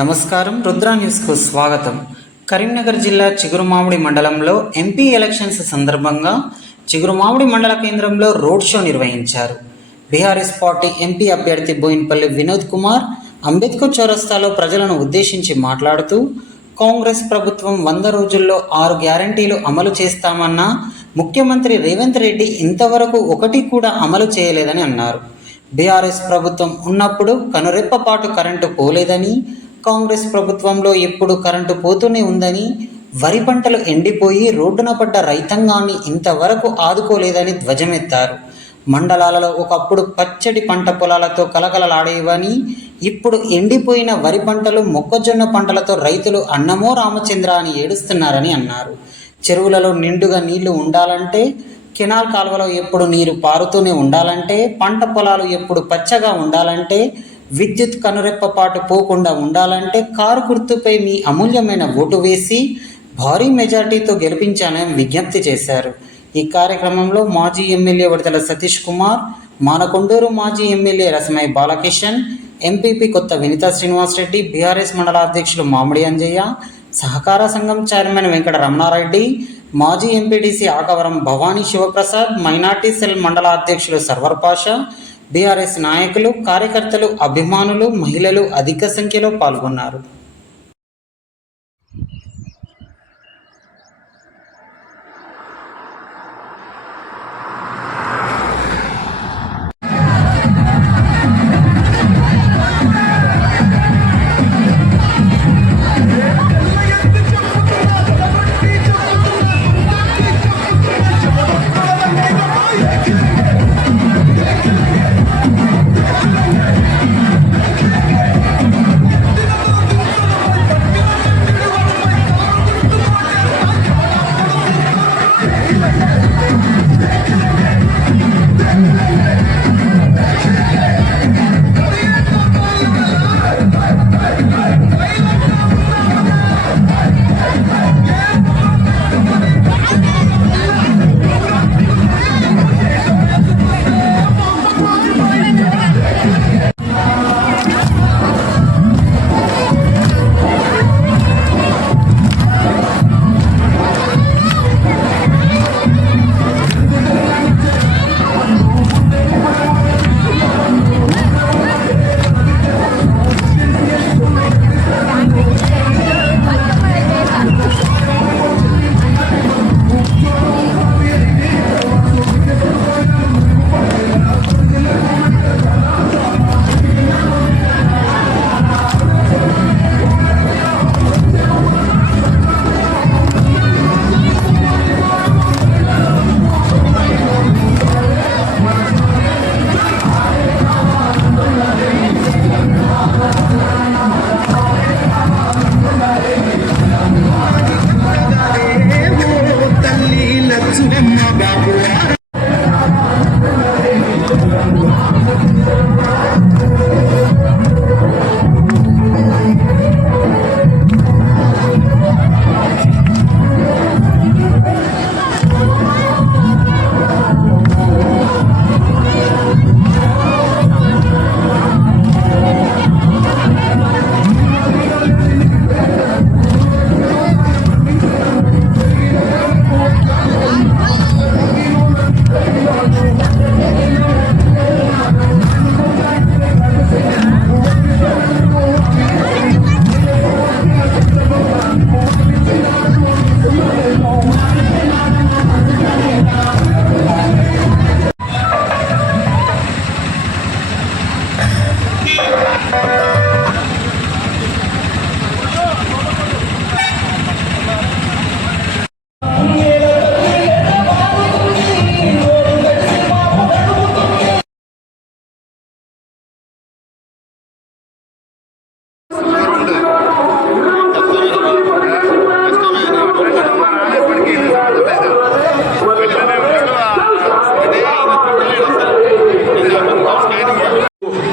నమస్కారం, రుద్రా న్యూస్కు స్వాగతం. కరీంనగర్ జిల్లా చిగురుమామిడి మండలంలో ఎంపీ ఎలక్షన్స్ సందర్భంగా చిగురుమామిడి మండల కేంద్రంలో రోడ్ షో నిర్వహించారు. బీఆర్ఎస్ పార్టీ ఎంపీ అభ్యర్థి బోయినపల్లి వినోద్ కుమార్ అంబేద్కర్ చౌరస్తాలో ప్రజలను ఉద్దేశించి మాట్లాడుతూ, కాంగ్రెస్ ప్రభుత్వం 100 రోజుల్లో 6 గ్యారంటీలు అమలు చేస్తామన్నా ముఖ్యమంత్రి రేవంత్ రెడ్డి ఇంతవరకు ఒకటి కూడా అమలు చేయలేదని అన్నారు. బీఆర్ఎస్ ప్రభుత్వం ఉన్నప్పుడు కనురెప్పపాటు కరెంటు పోలేదని, కాంగ్రెస్ ప్రభుత్వంలో ఎప్పుడు కరెంటు పోతూనే ఉందని, వరి పంటలు ఎండిపోయి రోడ్డున పడ్డ రైతాంగాన్ని ఇంతవరకు ఆదుకోలేదని ధ్వజమెత్తారు. మండలాలలో ఒకప్పుడు పచ్చడి పంట పొలాలతో కలకలలాడేవని, ఇప్పుడు ఎండిపోయిన వరి పంటలు, మొక్కజొన్న పంటలతో రైతులు అన్నమో రామచంద్ర అని ఏడుస్తున్నారని అన్నారు. చెరువులలో నిండుగా నీళ్లు ఉండాలంటే, కెనాల్ కాలువలో ఎప్పుడు నీరు పారుతూనే ఉండాలంటే, పంట పొలాలు ఎప్పుడు పచ్చగా ఉండాలంటే, విద్యుత్ కనురెప్పపాటు పోకుండా ఉండాలంటే కారు గుర్తుపై మీ అమూల్యమైన ఓటు వేసి భారీ మెజార్టీతో గెలిపించాలని విజ్ఞప్తి చేశారు. ఈ కార్యక్రమంలో మాజీ ఎమ్మెల్యే వడతల సతీష్ కుమార్, మానకొండూరు మాజీ ఎమ్మెల్యే రసమై బాలకిషన్, ఎంపీపీ కొత్త వినితా శ్రీనివాసరెడ్డి, బీఆర్ఎస్ మండల అధ్యక్షులు మామిడి అంజయ్య, సహకార సంఘం చైర్మన్ వెంకట రమణారెడ్డి, మాజీ MPTC Akavaram Bhavani Sivaprasad, minority cell మండల అధ్యక్షులు సర్వర్ పాషా, బీఆర్ఎస్ నాయకులు, కార్యకర్తలు, అభిమానులు, మహిళలు అధిక సంఖ్యలో పాల్గొన్నారు.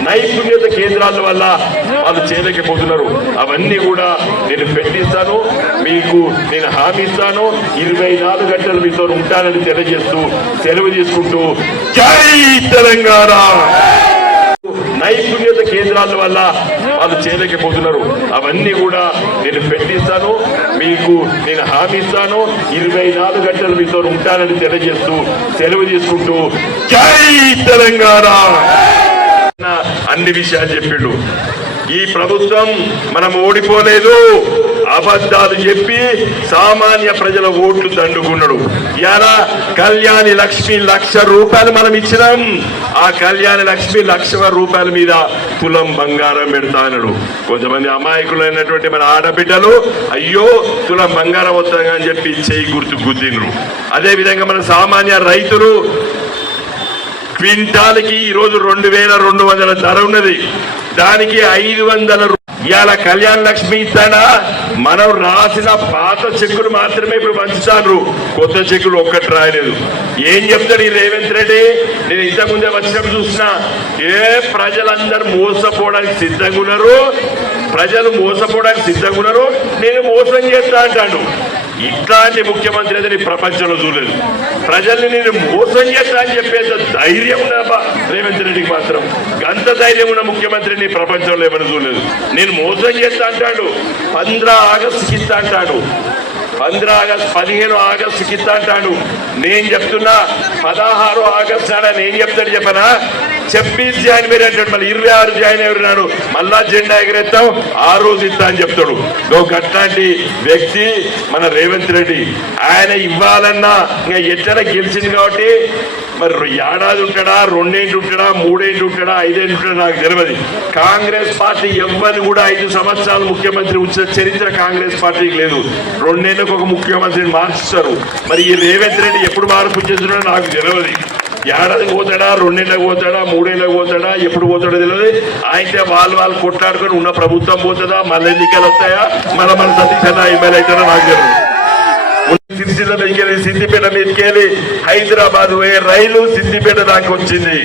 నైపుణ్యత కేంద్రాల వల్ల వాళ్ళు చేయలేకపోతున్నారు. అవన్నీ కూడా నేను పెట్టిస్తాను, మీకు నేను హామీ ఇస్తాను. 24 గంటలు మీతో ఉంటానని తెలియజేస్తూ సెలవు తీసుకుంటూ జై తెలంగాణ. నైపుణ్యత కేంద్రాల వల్ల వాళ్ళు చేయలేకపోతున్నారు. అవన్నీ కూడా నేను పెట్టిస్తాను, మీకు నేను హామీ ఇస్తాను. 24 గంటలు మీతో ఉంటానని తెలియజేస్తూ సెలవు తీసుకుంటూ జై తెలంగాణ అన్ని విషయాలు చెప్పిండు. ఈ ప్రభుత్వం మనం ఓడిపోలేదు, అబద్ధాలు చెప్పి సామాన్య ప్రజల ఓట్లు దండుకున్నాడు. ఇలా కళ్యాణి లక్ష్మి ₹1,00,000 మనం ఇచ్చినాం. ఆ కళ్యాణి లక్ష్మి ₹1,00,000 మీద తులం బంగారం పెడతా అన్నాడు. కొంతమంది అమాయకులైనటువంటి మన ఆడబిడ్డలు అయ్యో తులం బంగారం వస్తుందని అని చెప్పి చేయి గుర్తు గుద్దిండ్రు. అదే విధంగా మన సామాన్య రైతులు క్వింటాల్కి ఈరోజు 2,200 ధర ఉన్నది, దానికి 500 ఇవాళ కళ్యాణ లక్ష్మి ఇస్తాడా? మనం రాసిన పాత చెక్కులు మాత్రమే ఇప్పుడు పంచుతారు, కొత్త చెక్కులు ఒక్కటి రాయలేదు. ఏం చెప్తాడు ఈ రేవంత్ రెడ్డి? నేను ఇంతకుముందే వచ్చినప్పుడు చూసినా ప్రజలందరూ మోసపోవడానికి సిద్ధంగా ఉన్నారు, ప్రజలు మోసపోవడానికి సిద్ధంగా ఉన్నారు, నేను మోసం చేస్తా అంటాడు. ఇట్లాంటి ముఖ్యమంత్రి అయితే నీ ప్రపంచంలో చూడలేదు. ప్రజల్ని నేను మోసం చేస్తా అని చెప్పేంత ధైర్యం ఉన్నబ్బా రేవంత్ రెడ్డికి మాత్రం. అంత ధైర్యం ఉన్న ముఖ్యమంత్రిని ప్రపంచంలో ఏమైనా చూడలేదు. నేను మోసం చేస్తా అంటాడు, 15 ఆగస్టుకి ఇస్తా అంటాడు, 15 ఆగస్టుకి ఇస్తా అంటాడు. నేను చెప్తున్నా 16 ఆగస్టు నాడు ఏం చెప్తాడు చెప్పనా? 26 జనవరి అంటాడు, మళ్ళీ 26 జనవరి నాడు మళ్ళా జెండా ఎగరేస్తాం, ఆ రోజు ఇస్తా అని చెప్తాడు. అట్లాంటి వ్యక్తి మన రేవంత్ రెడ్డి. ఆయన ఇవ్వాలన్నా ఇంకా ఎట్లా గెలిచింది కాబట్టి మరి ఏడాది ఉంటాడా, 2 ఏళ్ళు ఉంటాడా, 3 ఏళ్ళు ఉంటాడా, 5 ఏళ్ళు ఉంటాడా నాకు తెలియదు. కాంగ్రెస్ పార్టీ ఎవ్వరిని కూడా 5 సంవత్సరాలు ముఖ్యమంత్రి ఉంచిన చరిత్ర కాంగ్రెస్ పార్టీకి లేదు. 2 ఏళ్ళకు ఒక ముఖ్యమంత్రిని మార్చుతారు. మరి ఈ రేవంత్ రెడ్డి ఎప్పుడు మార్పు చెందుతాడో నాకు తెలియదు. ఏడాదికి పోతాడా, 2 ఏళ్ళకి పోతాడా, 3 ఏళ్ళకి పోతాడా, ఎప్పుడు పోతాడో తెలియదు. అయితే వాళ్ళు కొట్లాడుకొని ఉన్న ప్రభుత్వం పోతుందా, మళ్ళీ ఎన్నికలు వస్తాయా, మన సతీష్ ఎమ్మెల్యే అవుతాడో నాకు తెలియదు. సిరిసిల్ల మీదకెళ్ళి సిద్దిపేట మీదకెళ్ళి హైదరాబాద్ పోయే రైలు సిద్దిపేట దాకా వచ్చింది.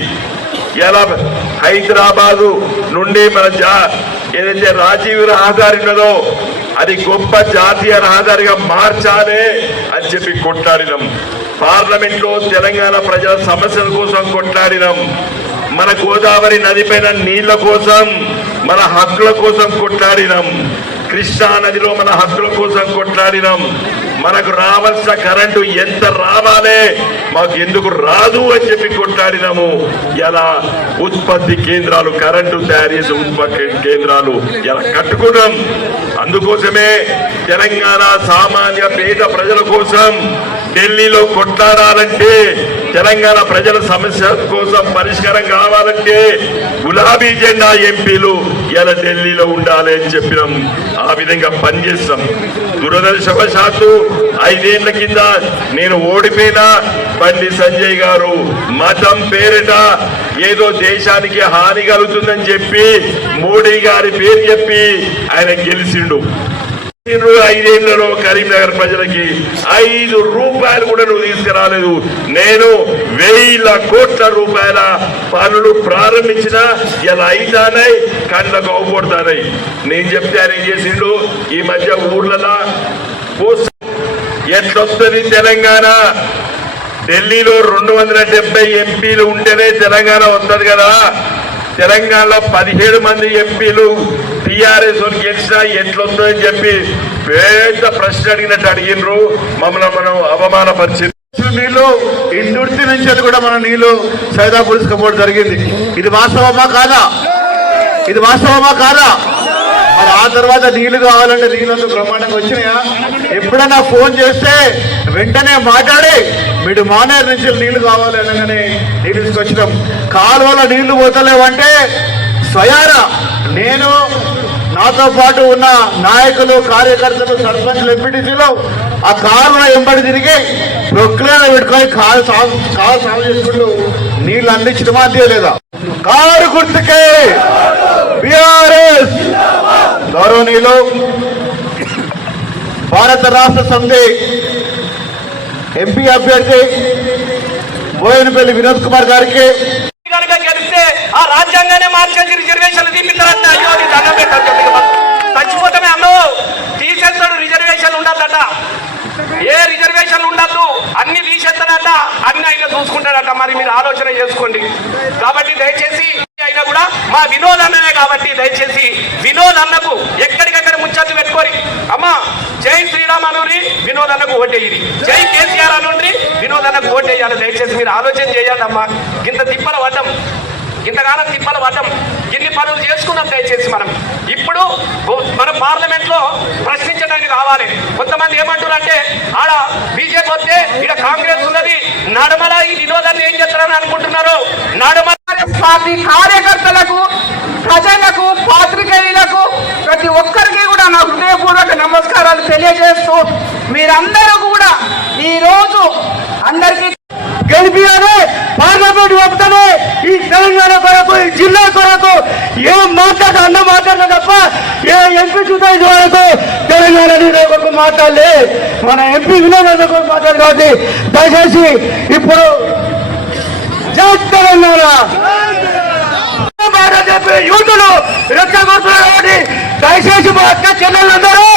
ఎలా హైదరాబాదు నుండి మన ఏదైతే రాజీవ్ రహదారి ఉన్నదో అది గొప్ప జాతీయ రహదారిగా మార్చాలి అని చెప్పి కొట్లాడినాం. పార్లమెంట్ లో తెలంగాణ ప్రజల సమస్యల కోసం కొట్లాడినాం. మన గోదావరి నది పైన నీళ్ల కోసం, మన హక్కుల కోసం కొట్లాడినాం. కృష్ణా నదిలో మన హక్కుల కోసం కొట్లాడినాం. మనకు రావాల్సిన కరెంటు ఎంత రావాలే, మాకు ఎందుకు రాదు అని చెప్పి కొట్లాడినాము. ఎలా ఉత్పత్తి కేంద్రాలు, కరెంటు తయారు చేసే ఉత్పత్తి కేంద్రాలు ఎలా కట్టుకున్నాం. అందుకోసమే తెలంగాణ సామాన్య పేద ప్రజల కోసం ఢిల్లీలో కొట్లాడాలంటే, తెలంగాణ ప్రజల సమస్య కోసం పరిష్కారం కావాలంటే గులాబీ జెండా ఎంపీలు ఇలా ఢిల్లీలో ఉండాలి అని చెప్పినాం. ఆ విధంగా పనిచేస్తాం. దురదృష్టవశాత్తు 5 ఏళ్ల కింద నేను ఓడిపోయినా బండి సంజయ్ గారు మతం పేరిట ఏదో దేశానికి హాని కలుగుతుందని చెప్పి మోడీ గారి పేరు చెప్పి ఆయన గెలిచిండు. 5 ఏళ్లలో కరీంనగర్ ప్రజలకి ₹5 కూడా నువ్వు తీసుకురాలేదు. నేను ₹1,000 కోట్ల పనులు ప్రారంభించిన ఇలా అయితానాయి, కళ్ళకు అవపడతానాయి. నేను చెప్తే ఆయన ఏం చేసిండు, ఈ మధ్య ఊర్లలో ఎట్లొస్తుంది తెలంగాణ? ఢిల్లీలో 270 ఎంపీలు ఉంటేనే తెలంగాణ వస్తుంది కదా. తెలంగాణలో 17 మంది ఎంపీలు టీఆర్ఎస్ గెలిచినా ఎట్లొస్తుందని చెప్పి పెద్ద ప్రశ్న అడిగినట్టు అడిగినరు. మమ్మల్ని మనం అవమానపరిచి నీళ్లు ఇందుర్తి నుంచి అది కూడా మన నీళ్లు సైదాపూర్ తీసుకుపోవడం జరిగింది. ఇది వాస్తవమా కాదా? ఇది వాస్తవమా కాదా? మరి ఆ తర్వాత నీళ్లు కావాలంటే నీళ్ళంతా బ్రహ్మాండంగా వచ్చినాయా? ఎప్పుడైనా ఫోన్ చేస్తే వెంటనే మాట్లాడి మీరు మానేరు నుంచి నీళ్లు కావాలి అనగానే నీళ్ళు తీసుకొచ్చినాం. కాలువల నీళ్లు పోతలేవంటే స్వయాన నేను, నాతో పాటు ఉన్న నాయకులు, కార్యకర్తలు, సర్పంచ్లు, ఎంపీటీసీలు ఆ కారులో వెంబడి తిరిగి ప్రొక్లేన పెట్టుకొని కాలు సాగు చేసుకుంటూ నీళ్లు అందించడమా అంతే కారు గుర్తుకే బీఆర్ఎస్. గౌరవనీయులు భారత రాష్ట్ర సమితి ఎంపీ అభ్యర్థి బోయినపల్లి వినోద్ కుమార్ గారికి గెలిస్తే ఆ రాజ్యాంగానే మార్చేసి రిజర్వేషన్లు తీపిస్తారంట. అయ్యో దండం పెట్టారు, చచ్చిపోతామే అన్నో తీసేస్తాడు. రిజర్వేషన్లు ఉండద్దట, ఏ రిజర్వేషన్లు ఉండద్దు, అన్ని తీసేస్తాడట, అన్ని ఆయన చూసుకుంటాడట. మరి మీరు ఆలోచన చేసుకోండి. కాబట్టి దయచేసి అయినా కూడా మా వినోద్ అన్ననే కాబట్టి దయచేసి వినోద్ అన్నకు ఎక్కడికక్కడ ముచ్చట్లు పెట్టుకోరి. అమ్మా జై శ్రీరామ్ అనురి వినోద్ అన్నకు ఓటేయ్యి, జై కేసీఆర్ అనుండ్రి వినోద్ అన్నకు ఓటేయాలి. దయచేసి మీరు ఆలోచన చేయండి అమ్మా. ఇంత తిప్పల పడ్డం, ఇంతకాలం తిప్పల పడ్డం, ఇన్ని పనులు చేసుకున్నాం. దయచేసి మనం ఇప్పుడు మన పార్లమెంట్ లో ప్రశ్నించడానికి రావాలి. కొంతమంది ఏమంటారంటే ఆడ బీజేపీ వస్తే ఇక్కడ కాంగ్రెస్ ఉన్నది, నడమల ఈ వినోదాన్ని ఏం చేస్తారని అనుకుంటున్నారు. నడమల పార్టీ కార్యకర్తలకు, ప్రజలకు, పాత్రికేయులకు ప్రతి ఒక్కరికి కూడా నా హృదయపూర్వక నమస్కారాలు తెలియజేస్తూ మీరందరూ కూడా ఈ రోజు అందరికీ గెలిపియాలి. పార్లమెంట్ వస్తానే ఈ తెలంగాణ కొరకు, ఈ జిల్లా కొరకు ఏం మాట్లాడ అన్న మాట్లాడలే తప్ప ఏ ఎంపీ చూడాలి వరకు తెలంగాణ కొరకు మాట్లాడలే. మన ఎంపీ వినోద్ కొరకు మాట్లాడు కాబట్టి దయచేసి ఇప్పుడు జై తెలంగాణ మాట చెప్పి యూతులు రెచ్చగొడుతున్నారు కాబట్టి దయచేసి మా అక్క చెల్లెలందరూ